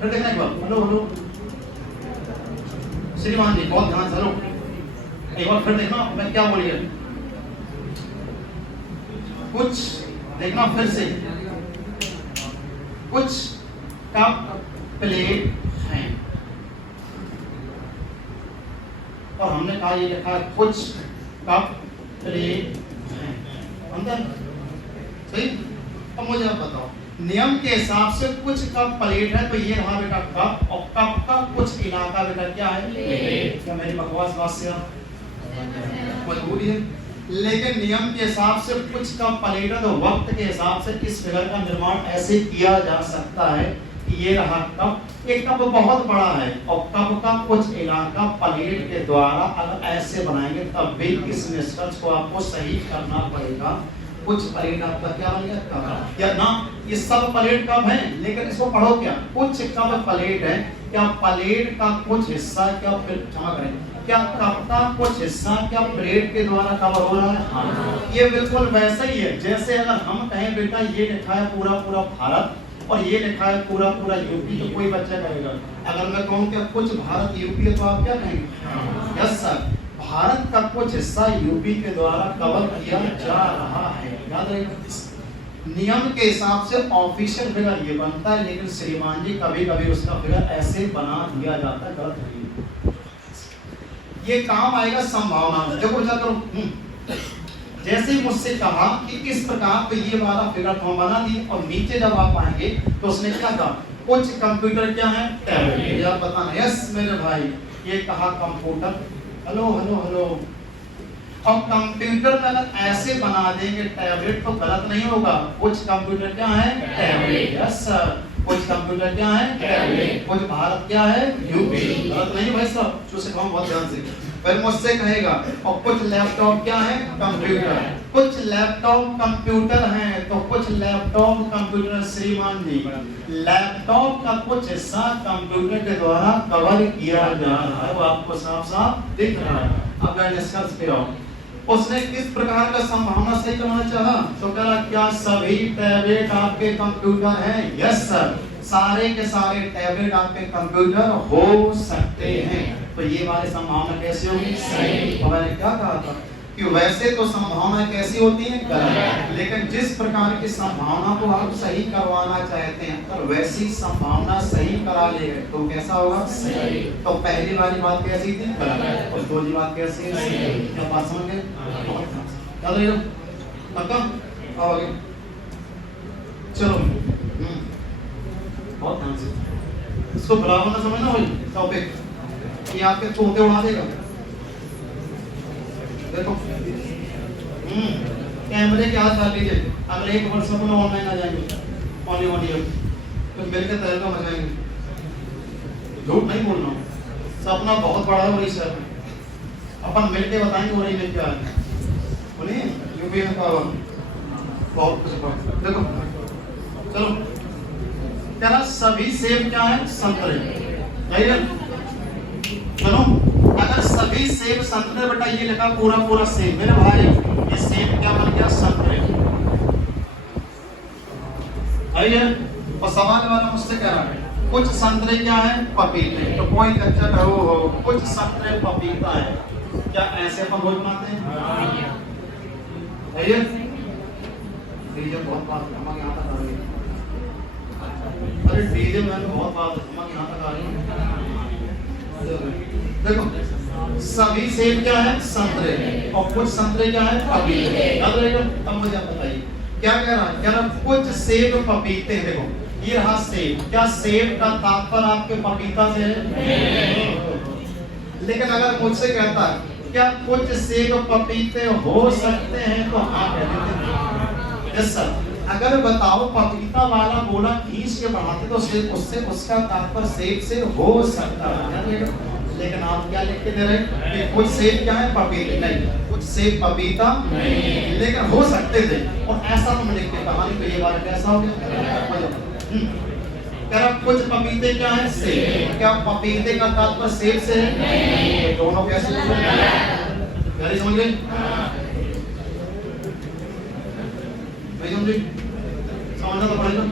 फिर देखना एक बार, हेलो हेलो श्रीमान जी, बहुत ध्यान से, हेलो एक बार फिर देखना मैं क्या बोल गया, कुछ देखना फिर से, कुछ कप प्लेट हैं, और हमने कहा ये लिखा है कुछ कप प्लेट हैं अंदर, सही। अब मुझे आप बताओ, नियम के हिसाब से कुछ कप प्लेट है तो ये रहा बेटा कप, और कप का कुछ इलाका बेटा क्या है, प्लेट। क्या मेरी बकवास बात से मजबूरी है, लेकिन नियम के हिसाब से कुछ कप प्लेट है तो वक्त के हिसाब से इस फिगर का निर्माण ऐसे किया जा सकता है कि ये रहा कप, एक कप बहुत बड़ा है और कप का कुछ इलाका प्लेट के द्वारा अगर ऐसे बनाएंगे तब भी इस निष्कर्ष को आपको सही करना पड़ेगा। कुछ प्लेट आपका क्या बन गया, कप या ना, ये सब प्लेट कप है, लेकिन इसको पढ़ो क्या, कुछ कप प्लेट है, क्या प्लेट का कुछ हिस्सा, क्या क्षमा करें, क्या कप का कुछ हिस्सा क्या प्लेट के द्वारा कवर हो रहा है, हाँ। ये बिल्कुल वैसा ही है जैसे अगर हम कहें बेटा ये लिखा है पूरा पूरा भारत और ये लिखा है पूरा पूरा यूपी, तो कोई बच्चा कहेगा, अगर मैं कहूँ कि कुछ भारत यूपी है तो आप क्या कहेंगे, यस सर, भारत का कुछ हिस्सा यूपी के द्वारा कवर किया जा रहा है, याद रखिएगा। नियम के हिसाब से ऑफिशियल फिगर ये बनता है, लेकिन श्रीमान जी कभी कभी उसका फिगर ऐसे बना दिया जाता है, गलत नहीं, ये काम आएगा संभावना। देखो क्या करो, जैसे ही मुझसे कहा कि इस प्रकार तो ये वाला फिगर तो बना दिए, और नीचे जब आप आएंगे तो उसने क्या कहा, कुछ कंप्यूटर क्या है, टैबलेट, आप बताना, यस मेरे भाई, ये कहा कंप्यूटर, हेलो हेलो हेलो, और कंप्यूटर में अगर ऐसे बना देंगे टैबलेट तो गलत नहीं होगा, कुछ कंप्यूटर क्या है, टैबलेट, यस सर, कुछ कंप्यूटर क्या है, टैबलेट, कुछ भारत क्या है, यूपी, गलत नहीं भाई साहब, जो सिखाऊं बहुत ध्यान से। फिर मुझसे कहेगा और कुछ लैपटॉप क्या है, कंप्यूटर, कुछ लैपटॉप कंप्यूटर हैं, तो कुछ लैपटॉप कंप्यूटर, श्रीमान जी लैपटॉप का कुछ हिस्सा कंप्यूटर के द्वारा कवर किया जा रहा है, वो आपको साफ साफ दिख रहा है। अब मैं निष्कर्ष पे आऊं, उसने किस प्रकार का संभावना सही करना चाहा, तो कहा क्या सभी टैबलेट आपके कंप्यूटर हैं, यस सर, सारे के सारे टैबलेट आपके कंप्यूटर हो सकते हैं, तो ये वाली संभावना कैसी होगी, सही। और मैंने क्या कहा था कि वैसे तो संभावना कैसी होती है, गलत, लेकिन जिस प्रकार की संभावना को आप सही करवाना चाहते हैं तो वैसी संभावना सही करा ले तो कैसा होगा, सही। तो पहली वाली बात कैसी थी, गलत, और दूसरी बात कैसी है, सही। क्या बात समझ गए, चलो पक्का आओ आगे, चलो बहुत ध्यान से इसको बराबर ना समझना भाई, टॉपिक ये आपके तोते उड़ा देगा। देखो कैमरे के हाथ डाल लीजिए, अगर एक वर्ष में ऑनलाइन आ जाएंगे, ऑन ईयर तो मिलकर तैयार का मचाएंगे, झूठ नहीं बोलना, सपना बहुत बड़ा है वही सर, अपन मिलके बताएंगे वही मिल क्या है, बोलिए यूपी में पावर बहुत कुछ। देखो चलो क्या सभी सेब क्या है, संतरे, चलो अगर सभी सेब संतरे, बेटा ये लिखा पूरा पूरा सेब, मेरे भाई ये सेब क्या बन गया, संतरे, आइए। और सवाल वाला मुझसे कह रहा है कुछ संतरे क्या है, पपीते, तो कोई बच्चा कहो कुछ संतरे पपीता है, क्या ऐसे अपन रोज बनाते हैं, आइए डीजे बहुत बात हम यहाँ तक आ रही है, अरे डीजे में बहुत बात हम यहाँ तक आ रही है। देखो सभी सेब क्या है, संतरे, और कुछ संतरे क्या है, पपीते, याद रहेगा। अब मुझे आप बताइए क्या कह रहा है, कह रहा कुछ सेब पपीते, देखो ये रहा सेब, क्या सेब का तात्पर्य आपके पपीता से है, लेकिन अगर मुझसे कहता है क्या कुछ सेब पपीते हो सकते हैं तो हाँ कह देते, यस सर। अगर बताओ पपीता वाला बोला खींच के बढ़ाते तो उससे उसका तात्पर्य सेब से हो सकता है, लेकिन आप क्या लिख के दे रहे हैं कि कुछ सेब क्या है, पपीते, नहीं कुछ सेब पपीता नहीं, लेकिन हो सकते थे, और ऐसा तुम लिख के कहानी तो ये वाला कैसा हो गया, क्या कुछ पपीते क्या है, सेब, क्या पपीते का तात्पर्य सेब से है, दोनों कैसे समझ गए, समझना तो पड़ेगा।